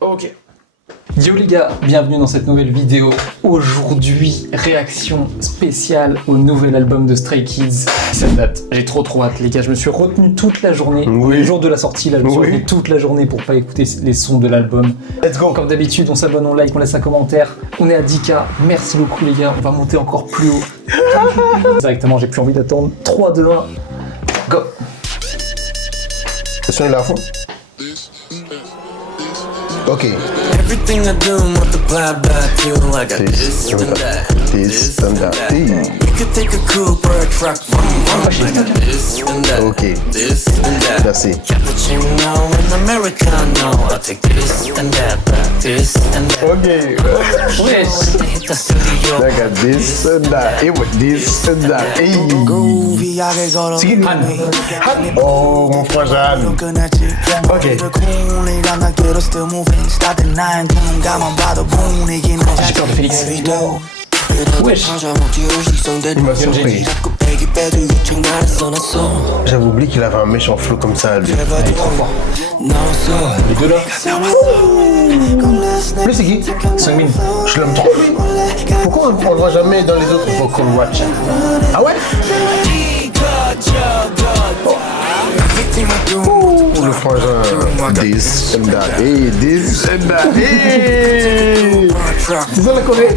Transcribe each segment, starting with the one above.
Ok. Yo les gars, bienvenue dans cette nouvelle vidéo. Aujourd'hui, réaction spéciale au nouvel album de Stray Kids. Cette date, j'ai trop hâte les gars, je me suis retenu toute la journée. Oui. Le jour de la sortie, là, je me suis retenu toute la journée pour pas écouter les sons de l'album. Let's go. Comme d'habitude, on s'abonne, on like, on laisse un commentaire. On est à 10K, merci beaucoup les gars, on va monter encore plus haut. Directement, j'ai plus envie d'attendre. 3, 2, 1, go. Le son il est à fond. Ok. Everything I do multiplied by two. I got this and that. This and that. We could take a coupe or a truck. I got this and that. Ok. This and that. Merci. Cappuccino and Americano. I'll take this and that. This and that. Ok. Yes. Hit the studio. I got this and that. Et with this and that. Hey. Groovy, I can go to C'est qui? Han. Oh mon frère Jeanne. Ok. J'ai peur de Félix. Wesh. Il m'a surpris. J'avais oublié qu'il avait un méchant flow comme ça lui. Il est trop fort. Les deux là. Lui c'est qui? Sungmin. Je l'aime trop lui. Pourquoi on le voit jamais dans les autres vocal watch? Ah ouais? Le frangin. This and that. Hey, this and that. Hey. C'est ça la Corée?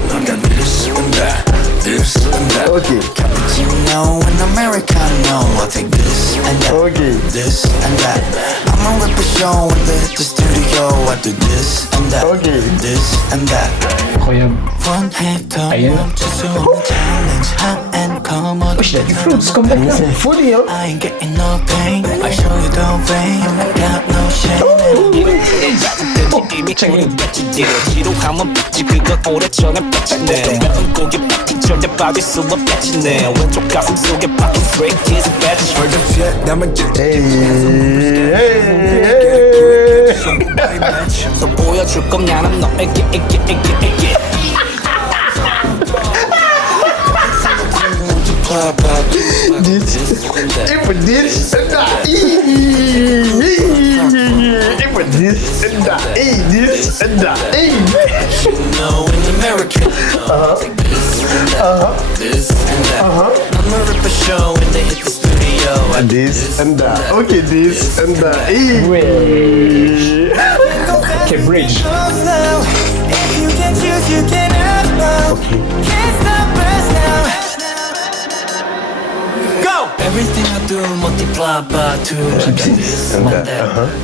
Ok. Cappuccino and Americano. I'll take this and that. Ok. This and that. I'ma rip a show and hit the studio. I do this and that. Ok. This and that. Incroyable. One hectare, Ayen. one to the challenge, hot and come on. Wesh, il a du flow, ce comeback là. C'est une folie hein. I ain't getting no pain. I show you the vein. I got no shame. Sungmin. 지루함은 뺐지 그건 오래전에 뺐지네 매운 고기 뺐지 절대 빠질 수 없겠지네 왼쪽 가슴 속에 박힌 Stray Kids 배지 Hey. 또 보여줄 건 나는 너에게 This. Et with this and that. Et with this and that. Hey, this and that. Hey. No, in American. This and that. I'ma rip a show and they hit the studio. This and that. Ok, this and that. Hey. Wesh. Quel bridge. Everything I do multiply by two. This and that.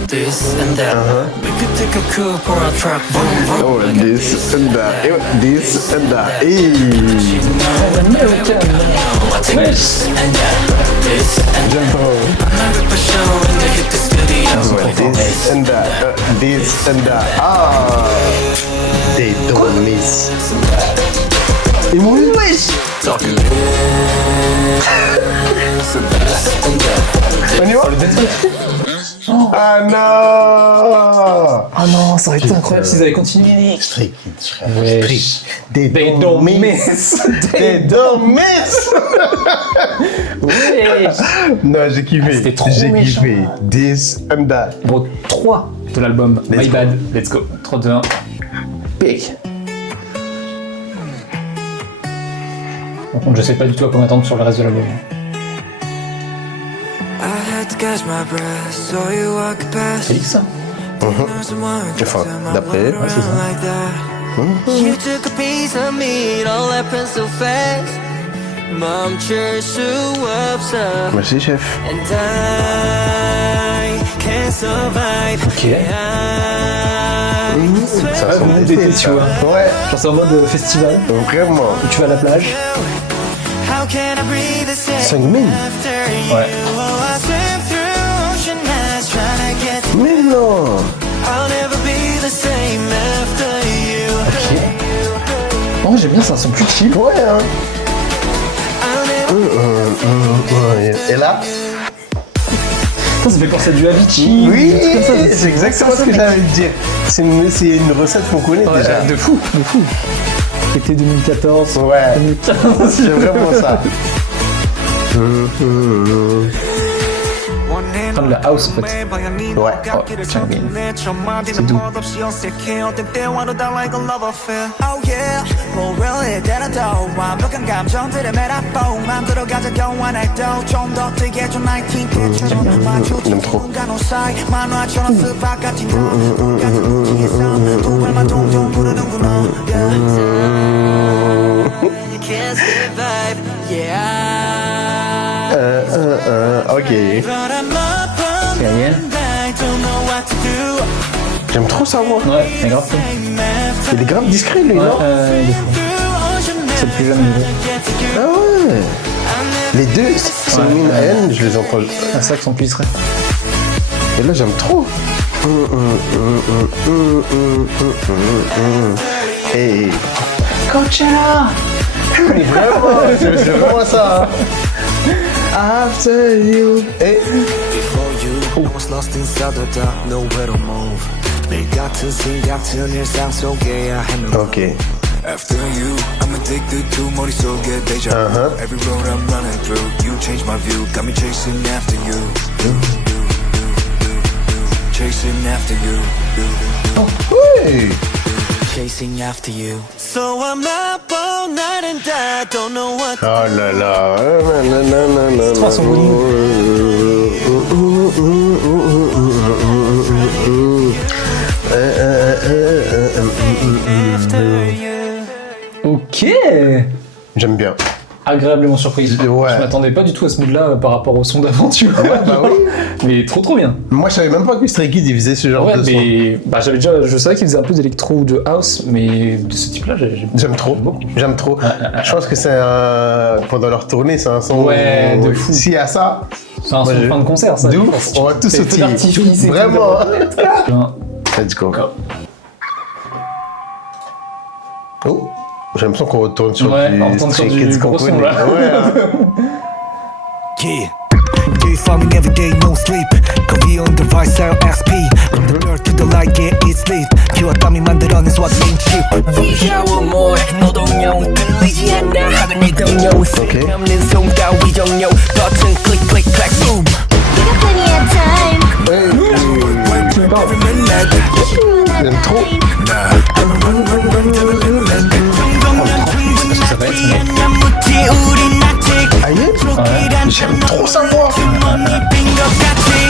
This and that. We could take a coupe or a truck. Boom, boom. Oh, this and that. This and that. Hey. I take this and that. This and that. J'aime trop. I'ma rip a show and they hit the studio. Ouais, this and that. This and that. Ah. They don't miss. Ils m'ont eu, wesh. Talking On y va? Ah non. Ah non, ça aurait été incroyable s'ils avaient continué. Stray Kids, frère. Wesh. They don't miss. They don't miss. Wesh. Non, j'ai kiffé. C'était trop J'ai méchant. kiffé. This and that. Bon, 3 de l'album My Bad, let's go. 3, 2, 1. Pick. Par contre, je sais pas du tout à quoi m'attendre sur le reste de l'album. Félix, ça? Enfin, d'après. Ouais, c'est ça. You took a piece of me, it all happened so fast. Mom chose to upset, Merci, chef. and I can't survive. Ok. Ça Ouais, ressemble vraiment à d'été, l'été, tu ça. vois. Ouais, Genre, c'est en mode festival. vraiment. Où tu vas à la plage. How can I breathe the same Sungmin. after you? Ouais. Oh, I swim through ocean eyes trying to get to Mais non. I'll never be the same after you. Ok. Oh, j'aime bien, c'est un son plus chill. Ouais, hein. I'll never Et là? Ça fait penser à du Avicii. Oui, des trucs comme ça, c'est exactement ce que j'allais te dire. C'est une recette qu'on connaît Ouais, déjà. de fou, de fou. Été 2014. Ouais. 2015. C'est vraiment ça. One in train de la house en fait. Ouais. Oh, tiens, bien. C'est doux. J'aime trop. You can't survive, yeah. Ok. But I'm up on C'est gagné. I don't know what to do. J'aime trop sa voix. Ouais, c'est grave cool. Il est grave discret, lui, Ouais, non? il est fou. C'est le plus jeune niveau. Ah ouais. Les deux, Seungmin et N, je les entends. C'est ça qu'ils sont plus discrets. Et là, j'aime trop. Hey. Coachella. Vraiment, c'est vraiment ça. Hein. After you. Hey. Before you, I was lost inside the dark, nowhere to move. 내 같은 생각들 일상 속에 I had no. Ok. After you, I'm addicted to 머릿속에 deja vu. Every road I'm running through, you changed my view, got me chasing after you. Chasing after you. Oui. Chasing after you. So I'm up all night and I don't know what to Oh là là. Trois sont Ok. J'aime bien. Agréablement surprise. Ouais. Je m'attendais pas du tout à ce mood-là par rapport au son d'aventure. Bah oui. Mais trop bien. Moi, je savais même pas que Stray Kids il faisait ce genre Ouais, de son. mais bah, je savais qu'il faisait un peu d'électro ou de house, mais de ce type-là, J'aime trop. J'aime trop. Je pense que c'est un. Pendant leur tournée, c'est un son. Ouais, de fou. S'il y a ça, C'est un son Moi, de je- fin de concert, ça. de je ouf, pense. on va tous Fais sauter. feu d'artifice et tout. Vraiment. Bien. let's go. Oh, j'ai l'impression qu'on retourne sur Ouais, du on retourne sur Stray du Kids gros son, Company. là. Ouais, hein. Yeah. Do you farming every day, no sleep? Coffee on device, style XP. From the dirt to the light, yeah, it's lit. 키와 땀이 만들어낸 SWAT main chip. 위자워 more 노동요 끌리지 않아 하던 일 동요 쓸데없는 손가위 정요 버튼 클릭 클릭 클릭 boom You got plenty of time. J'aime trop. Aïe, j'aime trop sa voix.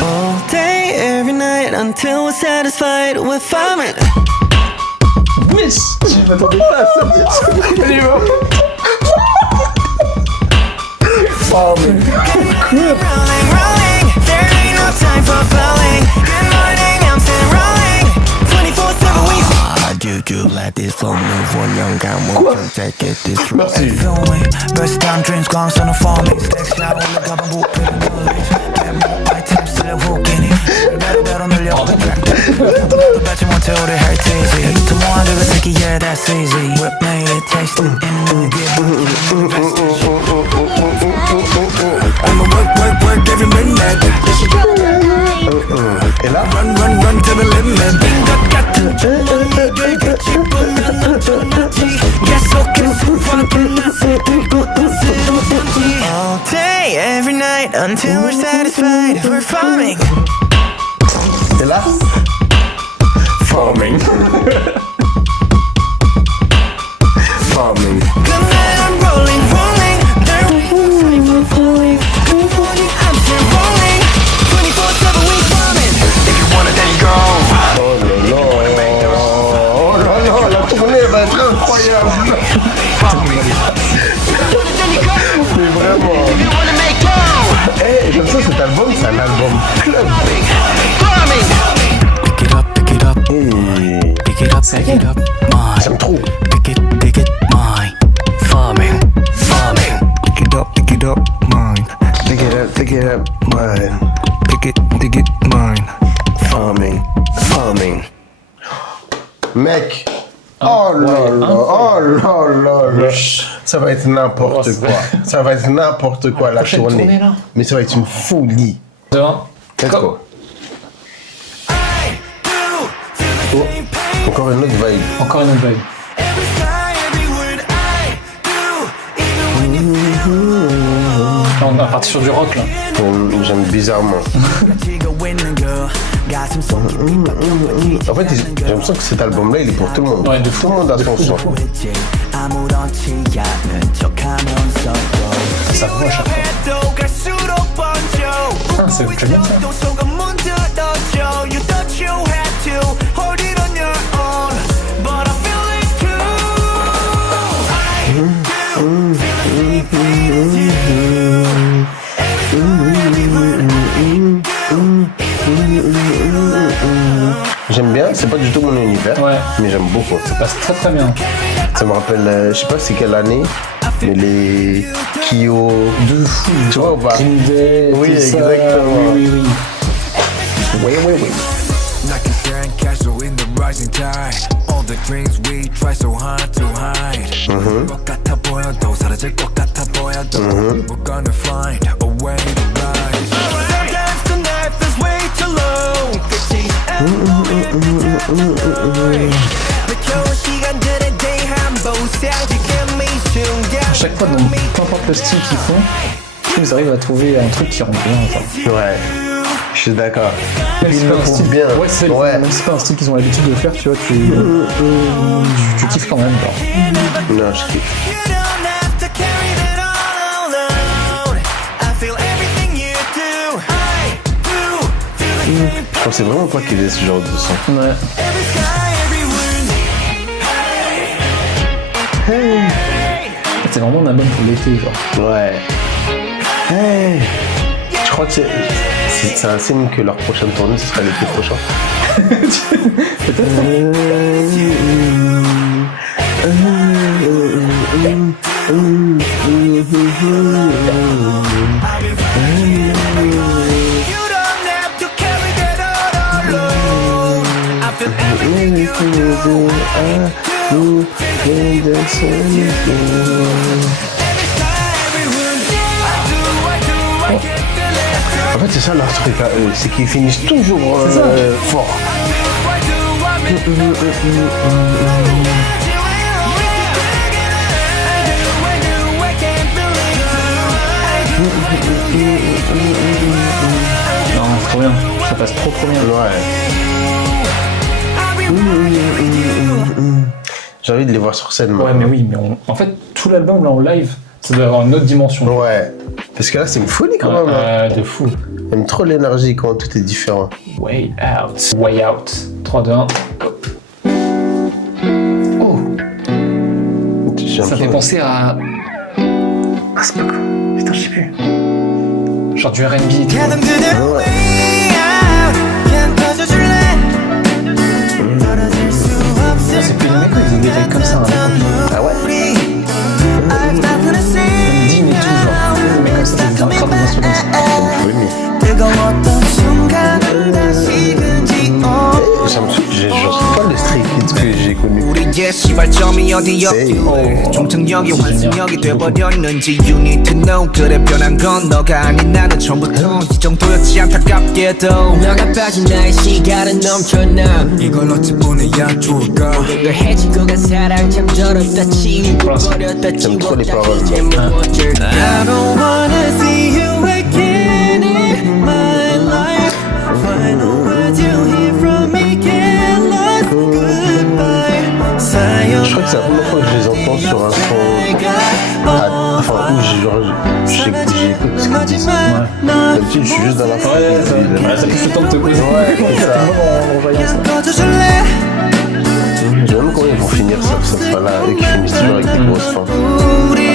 all day, every night until we're satisfied with farming. Wesh, je m'attendais pas à ça du tout. Rolling, rolling, there ain't no time for falling. Good morning, I'm still rolling. 24/7 we You let this flow move on young guy won't take it this road. Merci. Best time dreams gone son of farming. Next shot on the government book pretty knowledge. Get more my time still walking it. Better 늘려. 뱉지 못해 우리 heritage. 더 모아두고 새끼 yeah that's easy. What made it taste it in the I'ma work every minute. Et là, Run to the limit. all day, every night until we're satisfied. We're farming. et là. Farming. Farming. Good night, I'm rolling, rolling. There ain't no time for falling. Good morning, I'm still rolling. 24/7 we farming. If you want it, then you go. Oh là là, la tournée va être incroyable. Mais vraiment. Eh, j'aime ça cet album, c'est un album club. Pick it up, pick it up, pick it up, mine. J'aime trop. Pick it, mine. Farming, pick it up, mine. Pick it up, man. Pick it, mine. Farming. Mec. Oh là là. Ça va être n'importe Oh, quoi. Ça va être n'importe quoi la prochaine tournée. tournée, là. Mais ça va être une folie. Demain. Let's go. Oh, encore une autre vibe. Encore une autre vibe. on va partir sur du rock là. J'aime bizarrement. En fait, j'ai l'impression que cet album-là, il est pour tout le monde. Ouais, de Tout le monde a son son. Ça vaut à chaque fois. Ah, c'est très bien ça. J'aime bien, c'est pas du tout mon univers, Ouais. mais j'aime beaucoup. Ça passe très très bien. Ça me rappelle, je sais pas c'est quelle année, mais les Kyo. De fou. Tu vois ou pas? Green Day, Oui, tout ça. exactement. Oui. Oui. Like a sandcastle in the rising tide. All the dreams we try so hard to hide. 것 같아 보여도 사라질 것 같아 보여도 we're gonna find a way to rise. Sometimes the knife is way too long. 끝이 안 보여. 매겨운 시간들의 대한보상 지금 이 순간. À chaque fois, donc, peu importe le style qu'ils font, ils arrivent à trouver un truc qui rend bien. Enfin. Ouais, je suis d'accord. Même si Ils c'est le pas un font style bien. Ouais, c'est Ouais. même si c'est pas un style qu'ils ont l'habitude de faire, tu vois, tu kiffes quand même. Genre. Non, je kiffe. You don't have to carry that all alone. I feel everything you do. I do feel the same. Je pense que c'est vraiment toi qui faisais ce genre de son. Ouais. Every sky, every wind. C'est vraiment un album pour l'été, genre. Ouais. Hey. Je crois que c'est un signe que leur prochaine tournée, ce sera l'été prochain. You don't have to carry that all alone. I feel everything you do. I do feel the same. Every sky, every wind. I can feel it. En fait, c'est ça leur truc à eux, c'est qu'ils finissent toujours fort. Why do I miss Non, c'est trop bien. Ça passe trop bien. Ouais. J'ai envie de les voir sur scène. Ouais, mais oui, mais en fait, tout l'album là en live, ça doit avoir une autre dimension. Ouais. Parce que là, c'est une folie quand même. Hein. De fou. J'aime trop l'énergie quand tout est différent. Way out. Way out. 3, 2, 1. Oh, ça fait penser à. Ah, c'est pas quoi. Putain, je sais plus. Genre du R&B et tout. Get them to the way out. Can't 터져줄래? 떨어질 수 없을 C'est plus les mecs, ils faisaient des trucs comme ça. Hein. Ah ouais. I've nothing to say. Dean et tout, genre. Les mecs comme ça, ils faisaient grave des instruments. Oui, mais 뜨거웠던 순간 다시 근지어. ça me saoule, je sais pas le Stray Kids que j'ai connu. 우리의 시발점이 어디였지 종착역이 환승역이 돼버렸는지 You need to know 그래 변한 건 너가 아닌 나는 처음부터 이 정도였지 안타깝게도 너가 빠진 나의 시간은 넘쳐나 이걸 어찌 보내야 좋을까? 널 해지고 간 사랑 참 더럽다 치우고 버렸다 J'aime trop les 지웠다 paroles. 이제 못 어쩔까 I don't wanna see you again in my life. Final words you hear from me get lost. Goodbye. Je crois que c'est la première fois que je les entends sur un son. Enfin, où j'écoute ce qu'ils disent. D'habitude, je suis juste dans la fin. Ouais, ça pousse le temps de te poser. Ouais, c'est ça. 꺼져줄래? J'aime même comment ils vont finir ça sera là, eux qui finissent toujours avec des grosses fins. 우리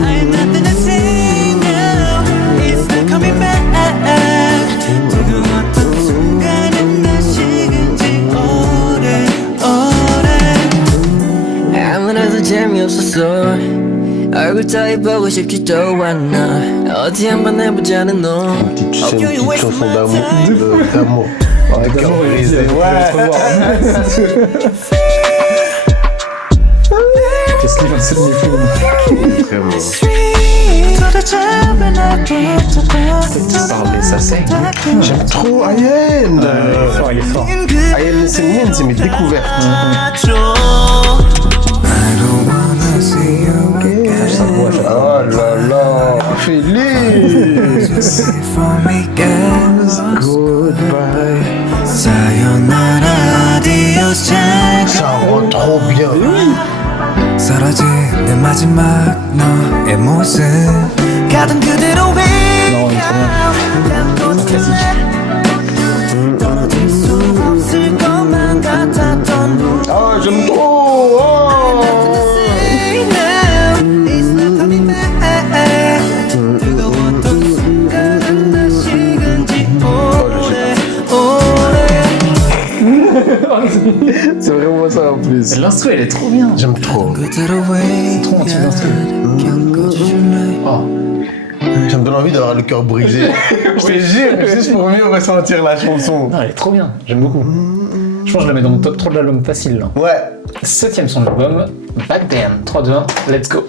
I'm nothing to say now. It's not coming back. 뜨거웠던 순간은 다시 근지오래 오래. 아무래도 재미없었어 얼굴 따위 보고 싶지도 않아 어디 한번 해보자는 너 Tu sais, une petite chanson d'amour. Ouais, d'amour, il brisé. je vais trop voir. Qu'est-ce qu'il va se le Vraiment. Il parle et ça saigne. J'aime trop Ayen. Il est fort. Ayen, c'est le mien, c'est mes découvertes. Ça voit, Oh là là. Félix. For me, yes. Goodbye. Sayonara, adios, check. Ça rend trop bien. 사라진 내 마지막 너의 모습 가던 그대로 왜 Non, 떨어질 수 없을 것만 같았던 Ah, j'aime trop. Oh. Say now, it's not coming back. 뜨거웠던 순간은 다시 간지 오래 C'est vraiment ça en plus. L'instru, elle est trop bien. J'aime trop. 그대로 왜 Trop entier d'instru. 겪어줄래 Oh. Ça me donne envie d'avoir le cœur brisé. Je te jure, juste pour mieux ressentir la chanson. Non, elle est trop bien. J'aime beaucoup. Je pense que je la mets dans mon top 3 de l'album facile. Là. Ouais. 7ème son de l'album, Back Then. 3, 2, 1, let's go.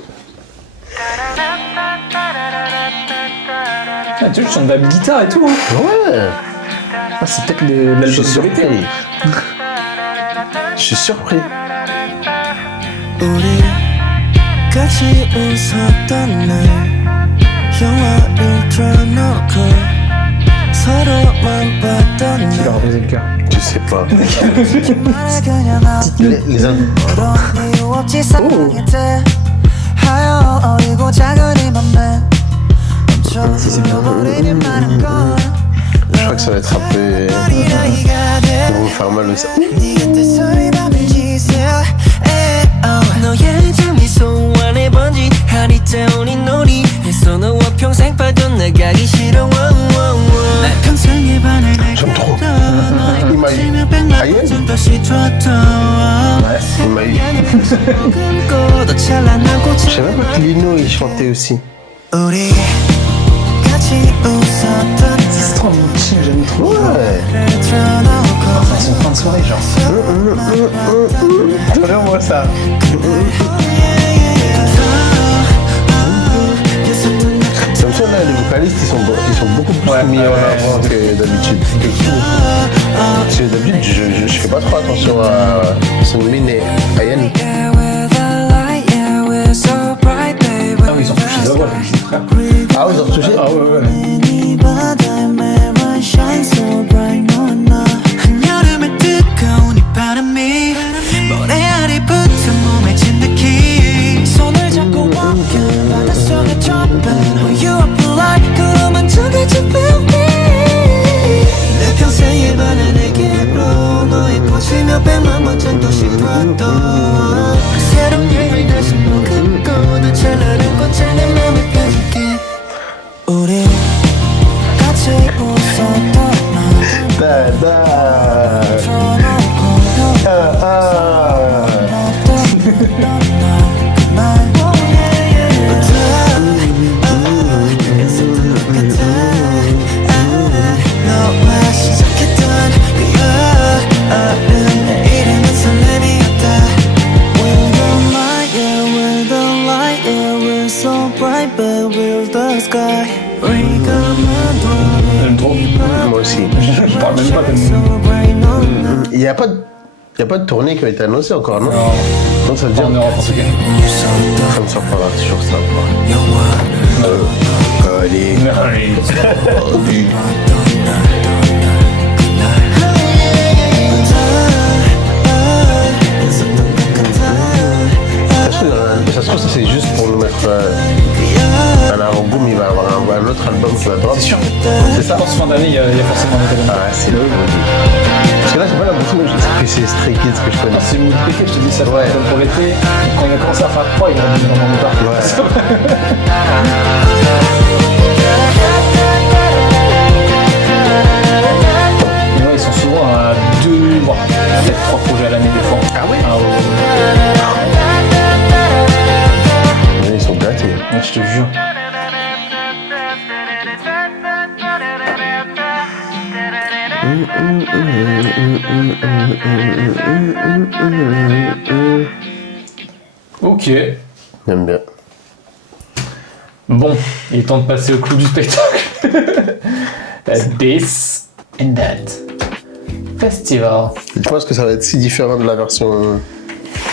Ah, tu sais, je chante de la guitare et tout. Hein. Ouais. Ah, c'est peut-être Je l'album suis de l'été. surpris. Je suis surpris. 우리 같이 웃었던 날 영화를 틀어놓고 서로만 봤던 Qui leur a brisé le cœur. Je sais pas. 날 그냥 Les 어려운 이유 없이 사랑에 하여 어리고 작은 이 맘에 멈춰버리는 많은 건 Je crois que ça va être un peu. 이야기가 돼 Ils vont me faire mal aussi. 네 곁에 서리 밤을 지새워 너의 장미소 안에 번진 한이 태우니 놀이 해서 너와 평생 빠져나가기 싫어 날 평생의 반을 J'aime trop. 너의 Il m'a eu. 꽃이면 백만 Aïe. 번 다시 줬던 Il m'a eu. 금고 더 찬란한 꽃이 Je savais même pas que Lino il chantait aussi. 우리 같이 웃었던 C'est trop mon chill, j'aime trop. Ouais. 날을 틀어놓고 Ils sont fin de soirée, genre. C'est vraiment ça. Comme ça, là, les vocalistes, ils sont beaucoup plus Ouais, mis en ouais, avant que d'habitude. Parce que d'habitude, je fais pas trop attention à Sunmin et Ayan. Ah oui, ils ont touché sa voix, les frères. Ah, ils ont retouché. Ah ouais, ouais. 이 바다에 매번 shine so bright 너와 한여름의 뜨거운 이 바람이 모래 아래 붙은 몸에 진 느낌 손을 잡고 walk 바닷속에 좁은 Oh you are polite 그로만 저같이 feel me 내 평생의 반을 내게로 너의 꽃이며 백만 번째 또 싶었던 새로운 여행 다시 머금고 더 찬란한 꽃에 내 맘을 펴줄게 우리 같이 웃었던 날 Da, da. 틀어놓고 Ah, ah. 너와 시작했던 그 여름 이름은 설렘이었다 We're the light, yeah, we're the light, yeah, we're so bright, but we're the sky 우리가 만든 J'aime trop. Moi aussi. Je parle même pas so tellement. bright, no, no. Il n'y a pas de tournée qui a été annoncée encore, non? Non, Donc ça veut pas dire en Europe en tout cas. ça me surprendra toujours ça. Allez. Allez. Ça se trouve, ça c'est juste pour nous mettre un avant-goût, mais il va y avoir un autre album qui va drop. C'est sûr. C'est ça? Je pense fin d'année, il y a forcément un événement. Ah, c'est le Parce que là, j'ai pas l'impression que c'est Stray Kids que je connais. C'est mon été, je te dis ça Ouais. pour l'été. Quand il a commencé à faire froid, il a remis dans mon départ. Mais ouais, ils sont souvent à 2, voire peut-être 3 projets à l'année des fois. Ah ouais? Ah ouais. Ils sont gâtés. Ouais, je te jure. Ok. J'aime bien. Bon, il est temps de passer au clou du spectacle. This and That Festival. Je pense que ça va être si différent de la version.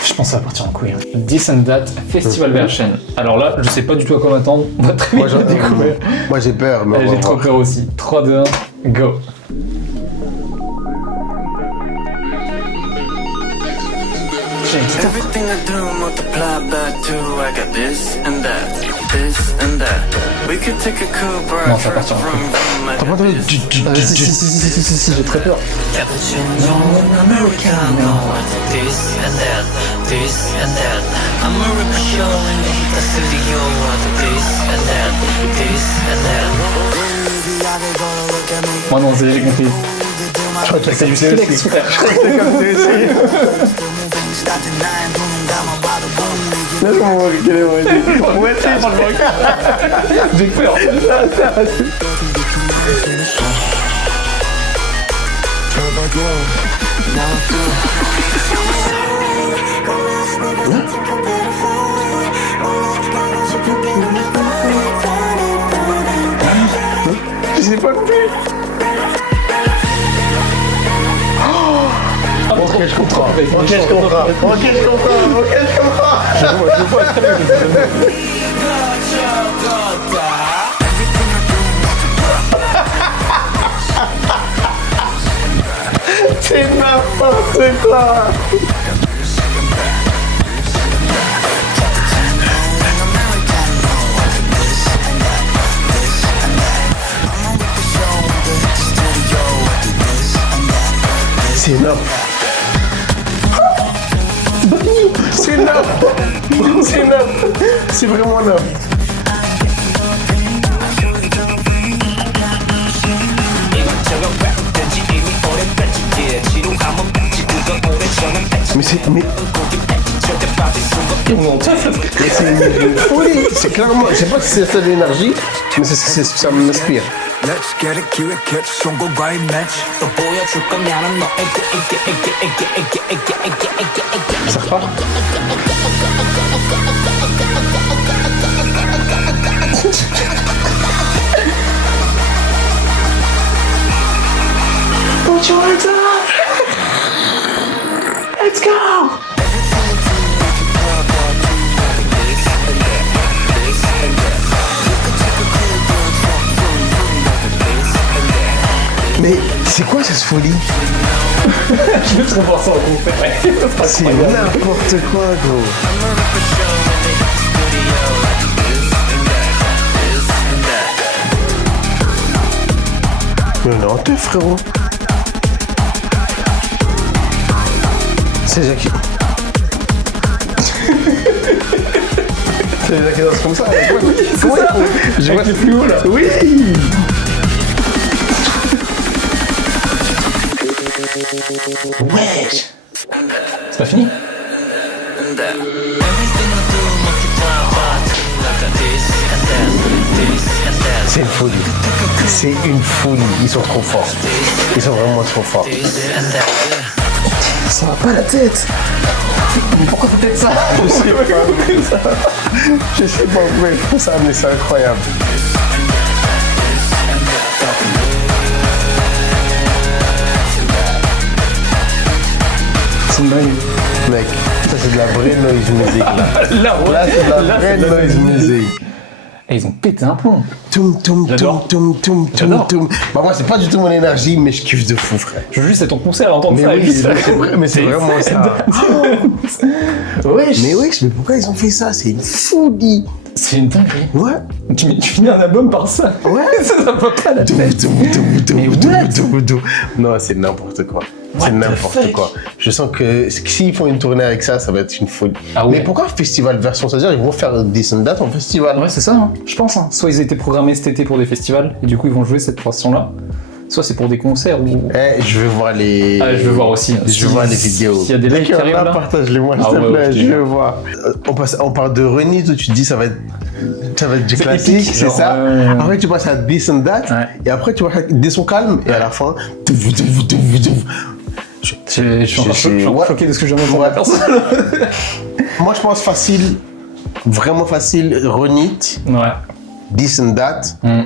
Je pense que ça va partir en couille. This and That Festival Version. Alors là, je sais pas du tout à quoi m'attendre. On va très vite le découvrir. Moi j'ai peur, mais Allez, j'ai trop peur aussi. 3, 2, 1, go. Everything I do multiply by 2. I got this and that, this and that. We could take a Cooper, Non, ça part en couille. Si, j'ai très peur. Cappuccino, Americano. This and that, this and that. I'm a ripper show in the studio. This and that, this and that. Moi non, j'ai compris. Je crois que C'est juste flex, frère. J'ai peur. Je sais pas compris. Ok, je comprends. Ok, je comprends. Je vois très bien. C'est n'importe quoi. C'est énorme. C'est énorme. C'est énorme. C'est vraiment énorme. Mais c'est une folie. C'est clairement, je sais pas si c'est ça l'énergie, mais ça m'inspire. Let's get it, kill it, catch, songo right match. 또 보여줄 거냐는 너에게. Ça repart. Put your hands up. Let's go. Mais c'est quoi cette folie? Je vais trop voir ça en concert. C'est n'importe quoi, gros. Mais on est en teuf, frérot. C'est déjà qui... C'est déjà qui dansent comme ça. Oui, c'est ça. Je vois le plus haut, là. Oui. Wesh. C'est pas fini? C'est une folie. C'est une folie. Ils sont trop forts. Ils sont vraiment trop forts. Ça va pas la tête. Mais pourquoi peut-être ça? Je sais pas. Je sais pas pourquoi ils font ça, mais c'est incroyable. C'est une dingue. Mec, ça c'est de la vraie noise music là. Là c'est de la vraie noise music. Et ils ont pété un plomb. Toum toum J'adore. toum toum toum J'adore. toum. Bah moi c'est pas du tout mon énergie, mais je kiffe de fou, frère. Je veux juste être ton concert à entendre Mais ça. oui, juste. mais c'est vraiment ça. Wesh. Mais wesh, mais pourquoi ils ont fait ça? C'est une folie. C'est une dinguerie. Ouais. Tu finis un album par ça. Ouais. Ça va pas la Toum, tête. toum, toum, toum, Mais toum, what? toum, toum. Non, c'est n'importe quoi. What C'est the n'importe fuck? quoi. Je sens que s'ils font une tournée avec ça, ça va être une folie. Ah ouais. Mais pourquoi festival version? C'est-à-dire ils vont faire des dates en festival. Ouais, c'est ça, hein. Je pense. Hein. Soit ils étaient programmés cet été pour des festivals, et du coup ils vont jouer cette version-là. Soit c'est pour des concerts ou. Eh, je veux voir les. Ah, je veux voir aussi. Je veux voir les vidéos. S'il y a des Dès lives qui qu'il y en arrivent a, là. partage-les moi, s'il Ah te ouais, plaît, ouais, je veux voir. On parle de Renit où tu te dis ça va être du C'est classique, épique, c'est genre, ça. ouais. Après tu passes à This and That, Ouais. et après tu vas des sons calmes, et à la fin. Je suis encore choqué de ce que je viens d'entendre Ouais. la personne. Moi je pense facile, vraiment facile, Renit, Ouais. This and That, Mm.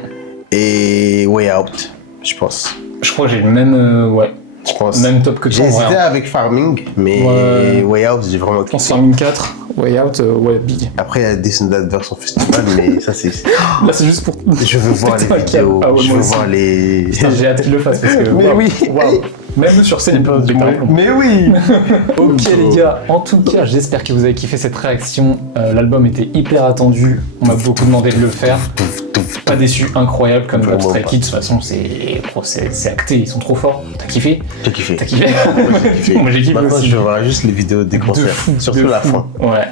et Way Out, je pense. Je crois que j'ai le même. Ouais. Je pense. Même top que toi. J'ai hésité ouais. avec Farming, mais Ouais. Way Out, j'ai vraiment Je pense kiffé. Farming 4, Way Out, ouais, big. Après, il y a Descendant version festival, mais ça, c'est. Là, c'est juste pour. Je veux voir les Putain, vidéos, ah ouais, je moi veux aussi. voir les. J'ai hâte qu'il le fasse parce que. Mais waouh, oui. waouh. Même sur scène, il peut péter un plomb. Mais oui. Ok les gars, en tout cas j'espère que vous avez kiffé cette réaction. L'album était hyper attendu, on m'a beaucoup demandé de le faire. Pas déçu, incroyable comme Vraiment Stray pas. Kids, de toute façon c'est acté, ils sont trop forts. T'as kiffé? J'ai kiffé. T'as kiffé? J'ai kiffé. Moi j'ai kiffé Maintenant, aussi. je vais voir juste les vidéos des De concerts, fou, surtout de la fou. fin. Ouais.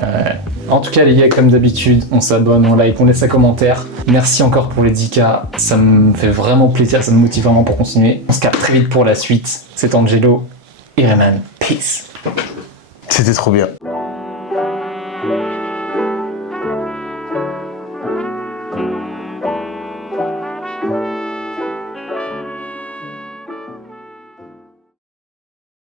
En tout cas les gars, comme d'habitude, on s'abonne, on like, on laisse un commentaire. Merci encore pour les 10K, ça me fait vraiment plaisir, ça me motive vraiment pour continuer. On se capte très vite pour la suite. C'est Angelo et Rayman. Peace. C'était trop bien.